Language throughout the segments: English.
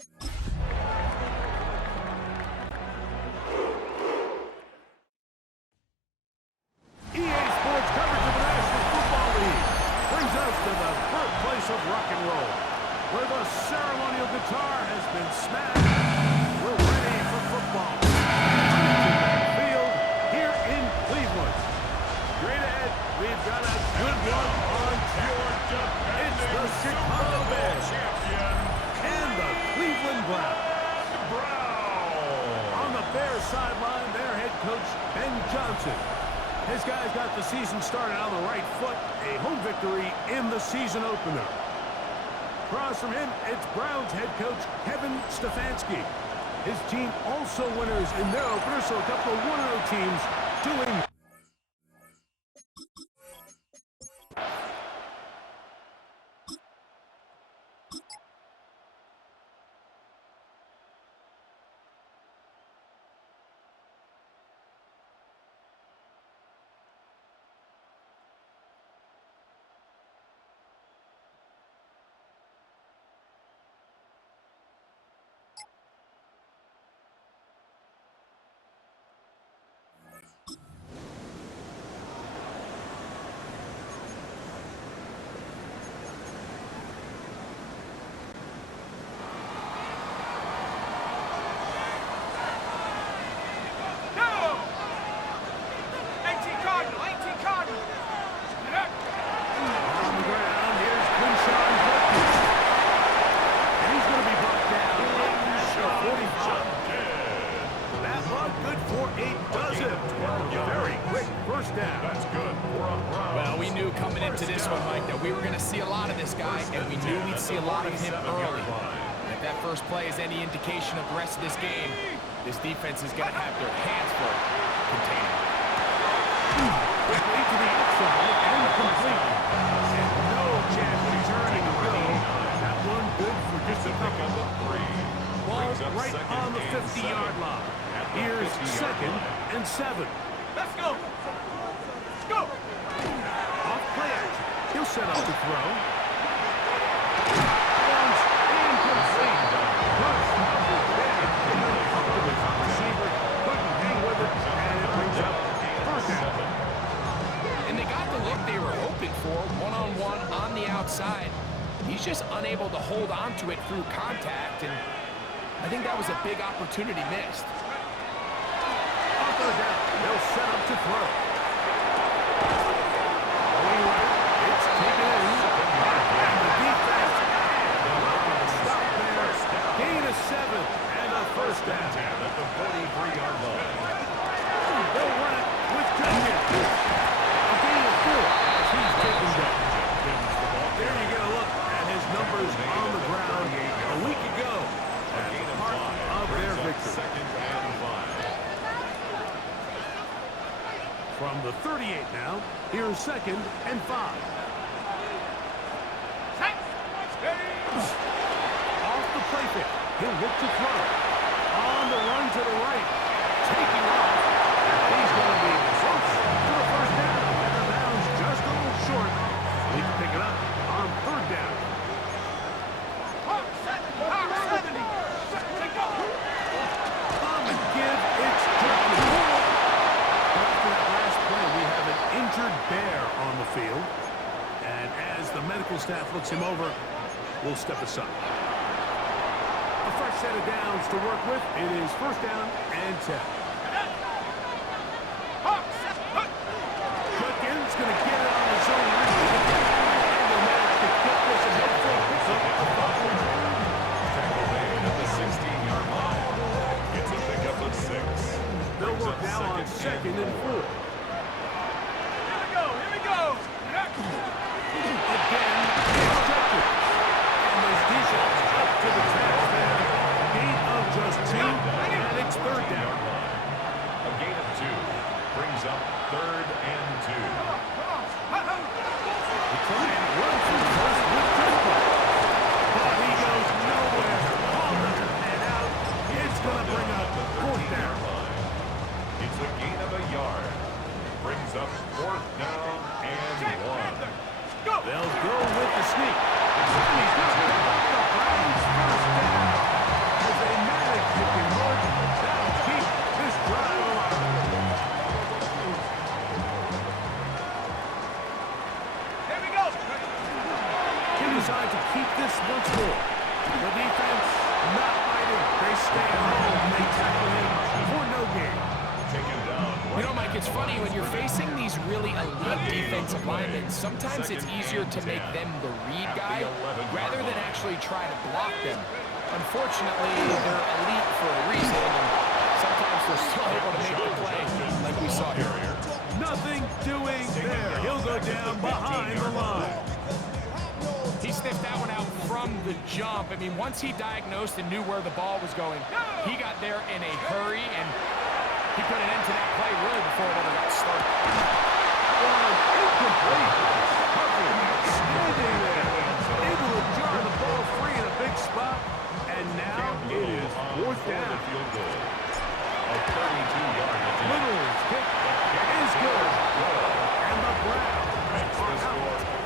EA Sports coverage of the National Football League brings us to the birthplace of rock and roll, where the ceremonial guitar has been smashed. We're ready for football. Field here in Cleveland. Straight ahead, we've got a good one on Georgia. It's the Chicago Bears and the Cleveland Browns. On the Bears sideline, their head coach, Ben Johnson. His guys got the season started on the right foot, a home victory in the season opener. Across from him, it's Browns head coach Kevin Stefanski. His team also winners in their opener, so a couple of 1-0 teams doing. Well, we knew coming into this one, Mike, that we were going to see a lot of this guy, and we knew we'd see a lot of him early. And if that first play is any indication of the rest of this game, this defense is going to have their hands full containing. Quickly to the outside and complete. And no chance to turn and go. That one good for just a couple. Ball right on the 50-yard line. Here's 2nd and 7. Let's go. Go. Off play action. He'll set up to throw. Bounce incomplete. Rush. Receiver couldn't hang with it, and it brings up 1st down. And they got the look they were hoping for, one-on-one on the outside. He's just unable to hold on to it through contact, and I think that was a big opportunity missed. On 3rd down, they'll set up to throw. Going right, it's taken in. And the defense stop there. Gain of 7 and a 1st down. At the 43-yard line. They'll run it with Jenkins. A gain of 4 as he's taken down. There you get a look at his numbers on the ground a week ago as part of their victory. 2nd and 5. From the 38 now, here's 2nd and 5. Off the play fake, he'll look to throw. On the run to the right, taking off. He's going to be close to the 1st down. Out of bounds, just a little short. He can pick it up on 3rd down. On the give, it's Jenkins. After that last play, we have an injured Bear on the field. And as the medical staff looks him over, we'll step aside. A fresh set of downs to work with. It is 1st down and 10. Jenkins going to get it on his own read. And they'll manage to get this ahead for a pickup of 5. Tackle made at the 16-yard line. Gets a pickup of 6. They'll work now on 2nd and 4. Here we go. Again, it's Jenkins. And those defense up to the task there. Gain of just 2, and it's 3rd down. A gain of 2 brings up 3rd and 2. The try and run through first with Jenkins. But he goes nowhere. Ball doesn't pan out. It's going to bring up 4th down. It's a gain of a yard. Brings up 4th down and 1. They'll go with the sneak. And he's going to pick up the Browns' 1st down. decide to keep this once more. The defense not fighting. They stay at home. They tackle him for no gain. Taken down. You know, Mike, it's funny, when you're facing these really elite defensive linemen, sometimes it's easier to make them the read guy rather than actually try to block them. Unfortunately, they're elite for a reason, and sometimes they're still able to make the play like we saw here. Nothing doing there. He'll go down behind the line. He sniffed that one out from the jump. I mean, once he diagnosed and knew where the ball was going, he got there in a hurry, and he put an end to that play really before it ever got started. Incomplete. Humphrey standing there, able to jar the ball free in a big spot, and now it is fourth down. A 32-yard attempt. Little's kick is good, and the Browns Makes the are out. score.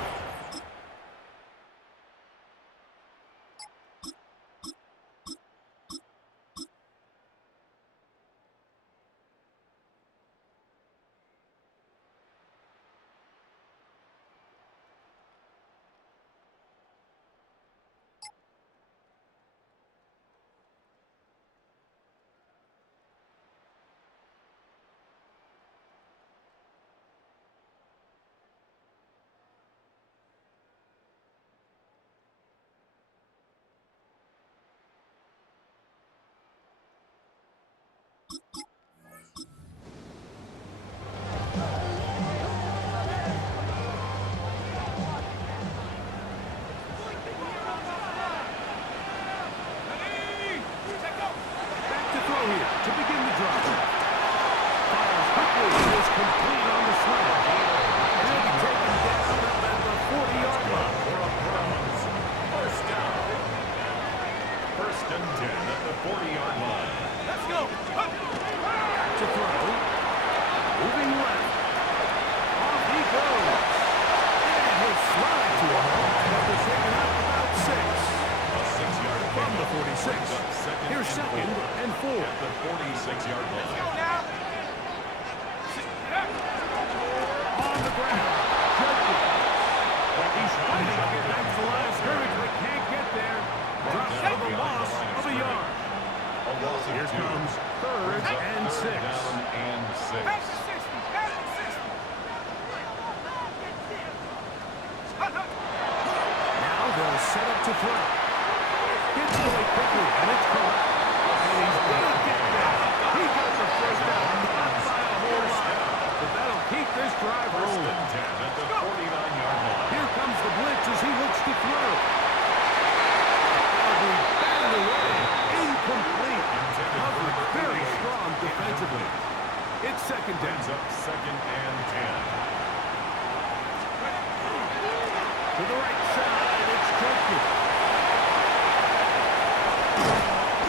Back to throw here to begin the drive. Fires quickly and is complete on the slant. He'll be taken down at the 40-yard line. First down. First and 10 at the 40-yard line. Let's go. Back to throw. Moving left. Off he goes. And he'll slide to a home after taking up about 6. A 6-yard From the pickup. 46. Here's second and 4. At the 46-yard line. Go now. On the ground. Jenkins. He's fighting to get back to the line of scrimmage, but can't get there. Drops for the loss of a yard. A loss of Here 2. comes third Brings up and 6. third down and 6. Pass the 60. Pass the 60. Now they'll set up to throw. Gets away quickly, and it's caught. And he's gonna get there. He got the first down, not by a whole lot. But that'll keep this drive First rolling. and 10 at the 49-yard line. Here comes the blitz as he looks to throw. That'll be batted away. Incomplete. Covered very strong defensively. It's second down. Brings up second and 10. To the right side, it's Jenkins.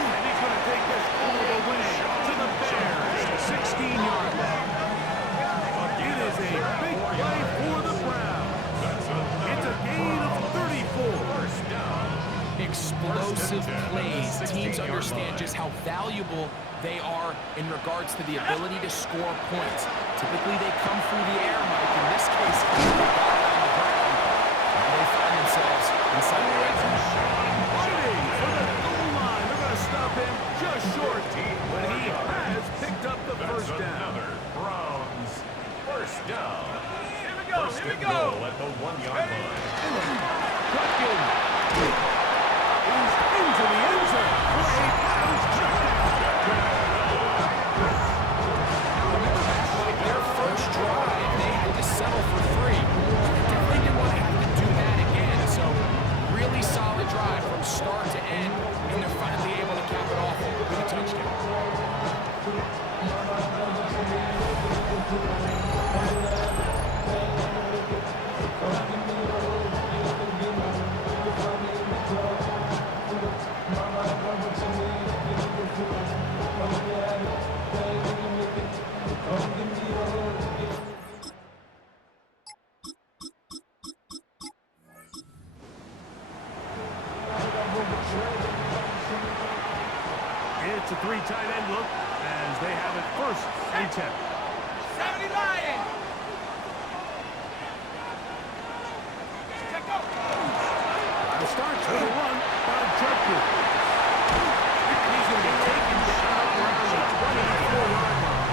And he's going to take this all the way to the Bears' 16-yard line. It is a big play for the Browns. It's a gain of 34. First down. Explosive plays. Teams understand just how valuable they are in regards to the ability to score points. Typically, they come through the air, Mike. In this case, they got it on the ground. And they find themselves inside the red zone. Waiting for the goal line. They're going to stop him just short. But he has picked up the That's first down. another Browns first down. Here we go. First Here we and go. goal at the 1-yard line. Tuckin is into the end zone for a Browns touchdown. Like their first drive, they had to settle for 3. They definitely didn't want to have to do that again. So, really solid drive from start to end, and they're finally able to cap it off with a touchdown. It's a 3 tight end look as they have it first and 10. 70 Lions. Check go. starts with a run by Judkins. He's going to be taken down around the 24-yard line.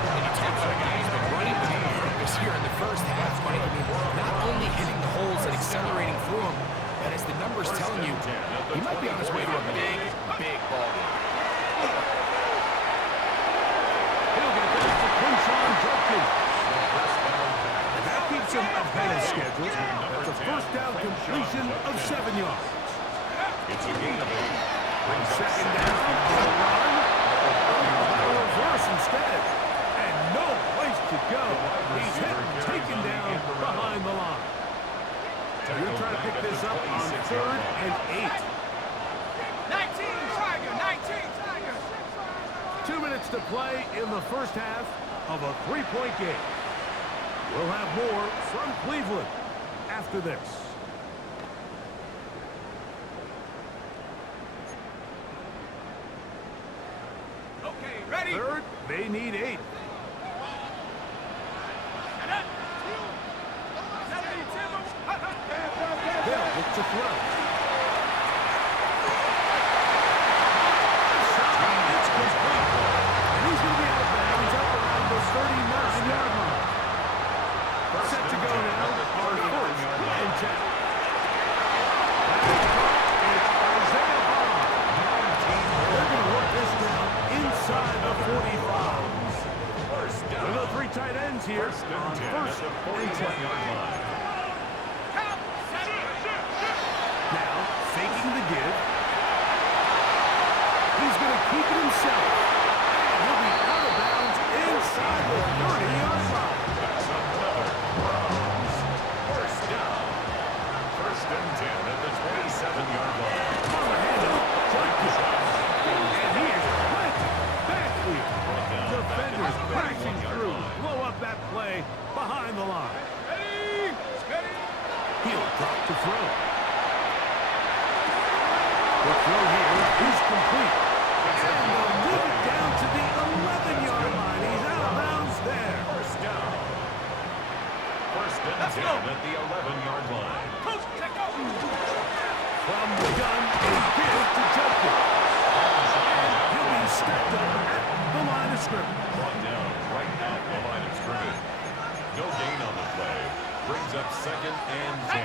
And you talk about a guy who's been running with purpose here in the first half, Mike. I mean, not only hitting the holes and accelerating through them, but as the numbers telling you, he might be on his way to a big, big ball game. He'll get back to Quinshon Judkins. And that keeps him ahead of schedule. That's a first down completion of 7 yards. It's a gain of 8. Second down, a run. A reverse instead. And no place to go. He's hit and taken down behind the line. So you're trying to pick this up on 3rd and 8. 19 Tiger, 19 Tiger. 2 minutes to play in the first half of a 3-point game. We'll have more from Cleveland after this. Okay, ready? Third, they need 8. They'll look to throw. It's complete. And he's going to be out of bounds up around the 39-yard line. Set to go now on 4th and 10. It's Isaiah Bond. They're going to work this down inside the 45. With the 3 tight ends here on 1st and 10. Now, faking the give. He's going to keep it himself. And he'll be out of bounds inside the 30-yard line. First down. 1st and 10 at the 27-yard line. On the handoff, Judkins. And he is planted backfield. Defenders crashing through. Blow up that play behind the line. Ready? Ready? He'll drop to throw. The throw here is complete. And they'll move it down to the 11-yard line. He's out of bounds there. First down. 1st and 10 at the 11-yard line. Coach, check out. From the gun, a give to Judkins. And he'll be stepped up at the line of scrimmage. Brought down right at the line of scrimmage. No gain on the play. Brings up 2nd and 10.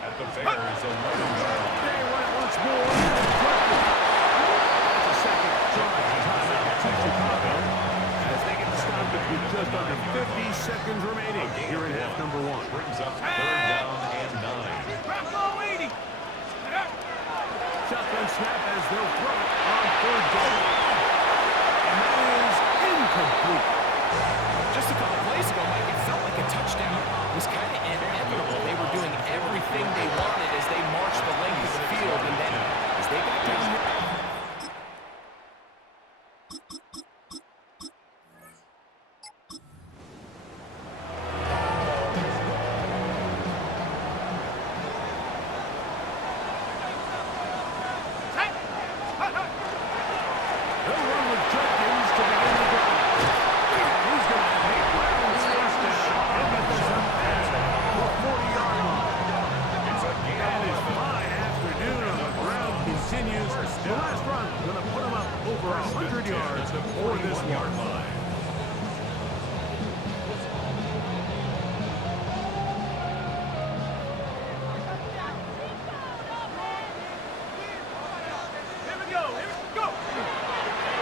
At the Bears' 11-yard line. They run it once more. Judkins. That's a second drive timeout to Chicago as they get stopped with just under 50 seconds remaining here in half number 1. Brings up 3rd down and 9. Drop low 80. Shotgun snap as they'll throw it on 3rd down. And that is incomplete. Just a couple plays ago, Mike, it felt like a touchdown was kind of inevitable. They were doing everything they wanted as they marched the length of the field, and then as they got down here. They'll run with Judkins to begin the drive. And he's going to make Brown's first down. He'll get this up at the 40-yard line. It's a gain And of his 11. fine afternoon on the ground continues. The last run going to put him up over 100 yards for this one. line. Here we go. Here we go.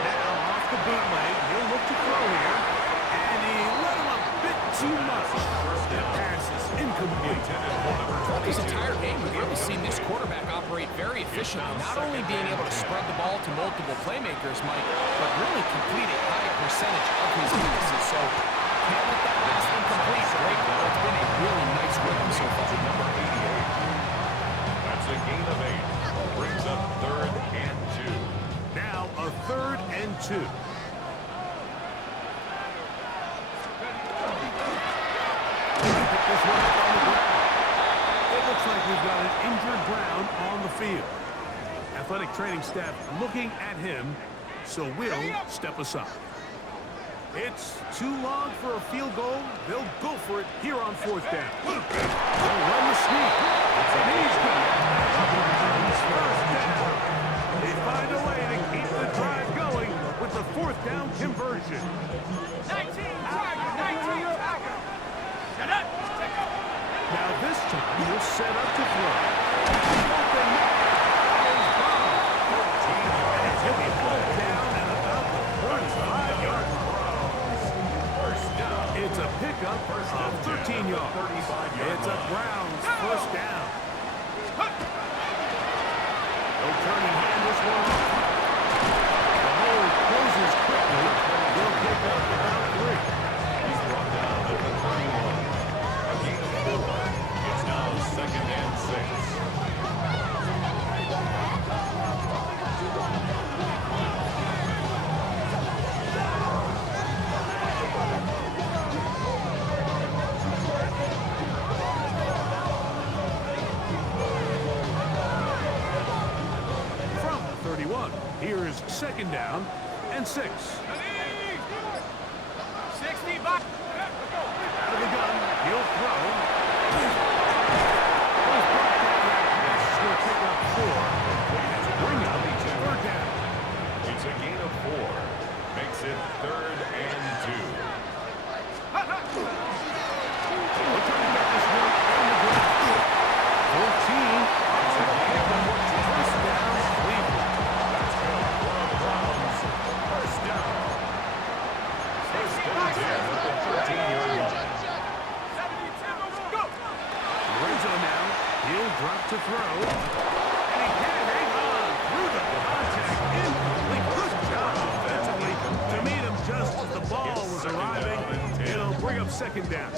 Now off the bootleg, he'll look to throw here. And he let him a bit too much. The pass is incomplete. Throughout this entire game, we've really seen this quarterback operate very efficiently, not only being able to spread the ball to multiple playmakers, Mike, but really complete a high percentage of his passes. So can't let that last incomplete break. It's been a really nice rhythm so far. Number 88. That's a gain of 8. Brings up 3rd and 2. Now a 3rd and 2. Pick this one up on the ground. It looks like we've got an injured Brown on the field. Athletic training staff looking at him, so we'll step aside. It's too long for a field goal. They'll go for it here on fourth down. They'll run the sneak. And he's got it. First down. They find a way to keep the drive going with the fourth down conversion. 19, Tiger, 19, Tiger. Shut up. Take up. Now this time he'll set up to throw. Open is Bob. And he'll be pulled down at about the 45-yard line. It's a pickup of 13 yards. It's a Browns first down. No turning hand this one. The hole closes quickly. They'll pick up about 3. He's brought down at the 31. A gain of 4. It's now 2nd and 6. From the 31, here is 2nd down and 6. 60 back. Out of the gun, he'll throw. Goes back down that pass. He's going to pick up 4. And bring up 3rd down. It's a gain of 4. Makes it 3rd and 2. Returning back this one on the ground. 14. First down, Cleveland. That's good for the Browns. First down. First and 10 at the 13-yard line. 72, go. Lorenzo now. He'll drop to throw. And he can't hang on through the contact. Incomplete. Good job offensively to meet him just as the ball was arriving. It'll bring up 2nd down.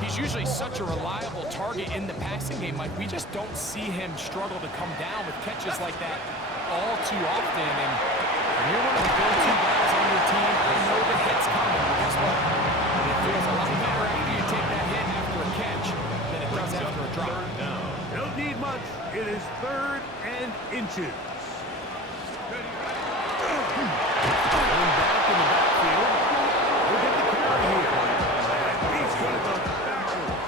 He's usually such a reliable target in the passing game, Mike. We just don't see him struggle to come down with catches like that all too often. And when you're one of the go-to guys on your team, I know the hit's coming, but guess what? It feels a lot better after you take that hit after a catch than it does after a drop. 3rd down. Don't need much. It is 3rd and inches. Going back in the backfield. We'll get the carry here. And he's going to go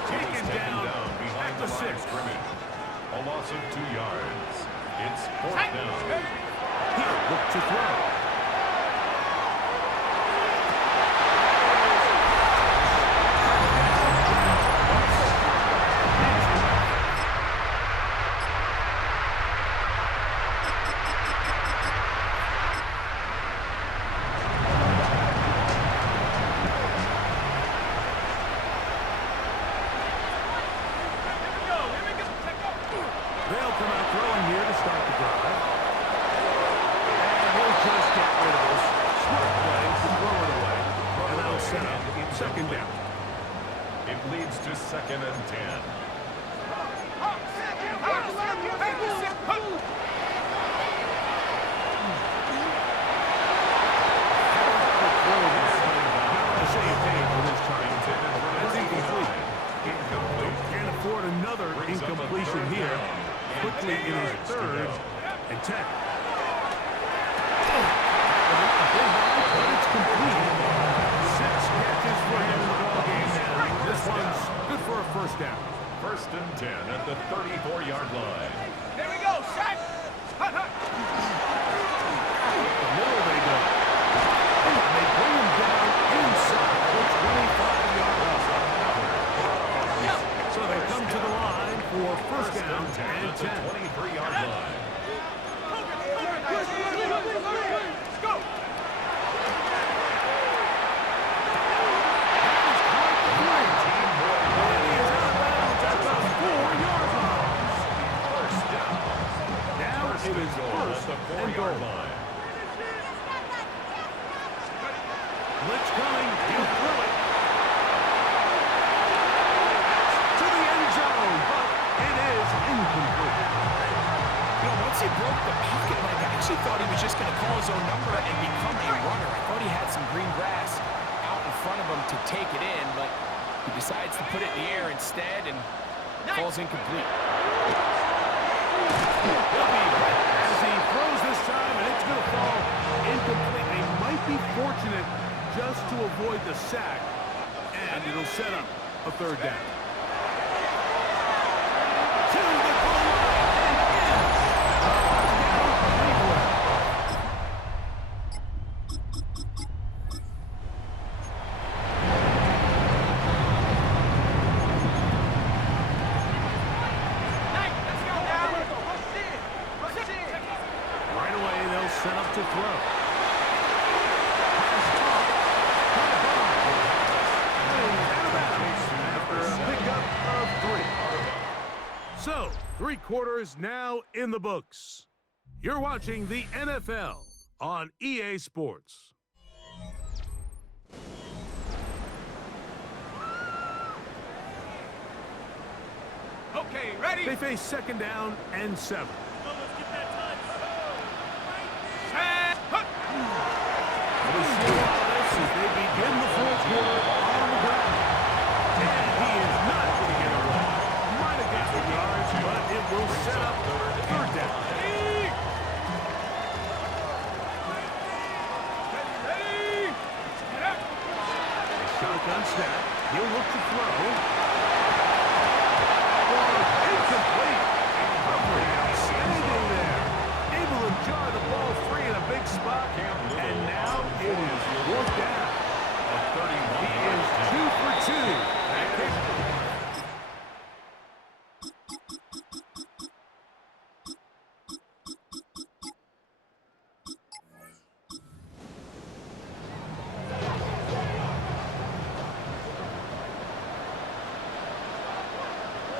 taken down behind at the the line of 6. scrimmage. A loss of 2 yards. It's 4th down. He'll look to throw. They'll come out throwing here to start the drive. And he'll just get rid of this. Smart play to throw it away. And that'll set up 2nd down. It leads to 2nd and 10. Can't afford another incompletion here. Quickly in his 3rd and 10. But it's complete. 6 catches for him in the ballgame now. This one's good for a first down. 1st and 10 at the 34-yard line. Here we go, Shaq. The middle they go. And they bring him down inside the 25-yard line. So they come to the line for first down and 10. 23-yard line. Go. And he is out of bounds at the 4-yard line. First down. Now it is first the and 4-yard goal. line. Blitz coming. He'll throw it. To the end zone, but it is incomplete. You know, once he broke the pocket, Mike, I actually thought he was just going to call his own number and become a runner. I thought he had some green grass out in front of him to take it in, but he decides to put it in the air instead and falls incomplete. He'll be hit as he throws this time, and it's going to fall incomplete. They might be fortunate just to avoid the sack, and it'll set up a third down. To the goal line and in. Touchdown, Cleveland. Right away, they'll set up to throw. Pass caught by Bond. After a pickup of 3. So, 3 quarters now in the books. You're watching the NFL on EA Sports. Okay, ready? They face second down and 7. We see a lot of this as they begin the fourth quarter on the ground. And he is not going to get away. Might have got the yards, but it will set up third down. Ready? Get up. Shotgun snap. He'll look to throw. Incomplete. Coverage outstanding there. Able to jar the ball free in a big spot. And now it is fourth down. He is 2 for 2. That kick.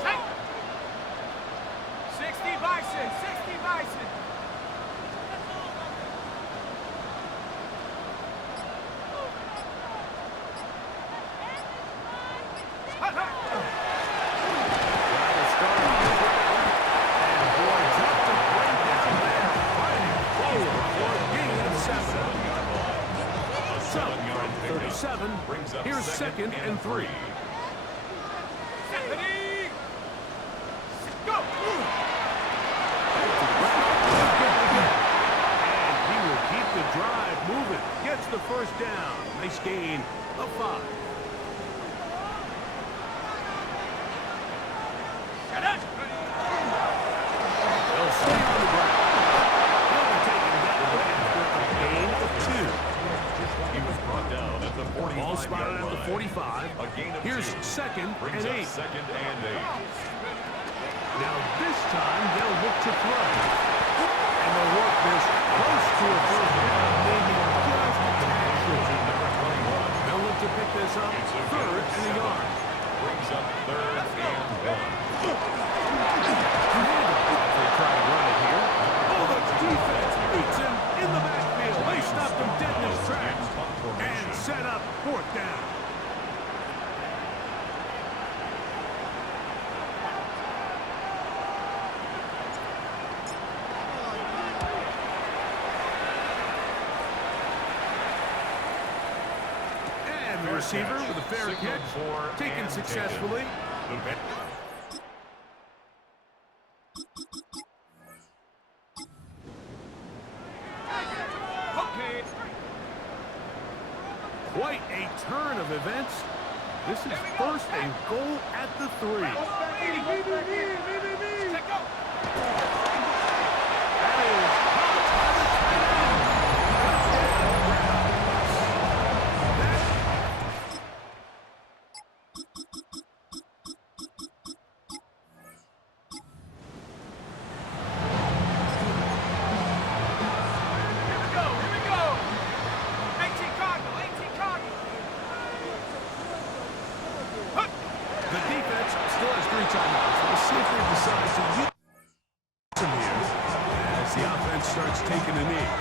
Take. 60 Bison, 60 Bison. Hut, hut. Got to start on the ground. And boy, tough to bring down there. Fighting forward for a gain of 7. So, from 37, here's second and 3. Ready? Go. And he will keep the drive moving. Gets the first down. Nice gain of 5. Shut up. They'll stay on the ground. He'll be taken down after a gain of 2. He was brought down at the 45. Ball spotted at the 45. A gain of Here's 2. second Brings and up 8. second and 8. Now this time they'll look to throw. And they'll work this close to a first down, maybe just a tad short. They'll look to pick this up third and a yard. Brings up third and 1. They try to run it here. Oh, the defense beats him in the backfield. They stopped him dead in his tracks and set up fourth down. And the receiver with a fair catch, taken successfully. Okay. Quite a turn of events. This is first and goal at the 3. Take go. That is caught by the tight end. Touchdown, Here we go. Here we go. 18 Cardinal. 18 Cardinal. Hut. the defense still has 3 timeouts. We'll see if they decide to use them here as the offense starts taking a knee.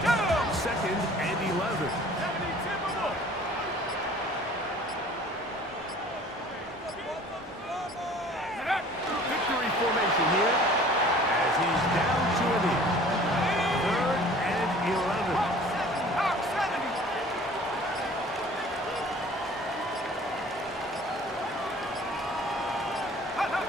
Down. Second and 11. 70 Timberwolves. Get up. Victory formation here as he's down to a knee. Third and 11. Hawk 70. Hut, hut.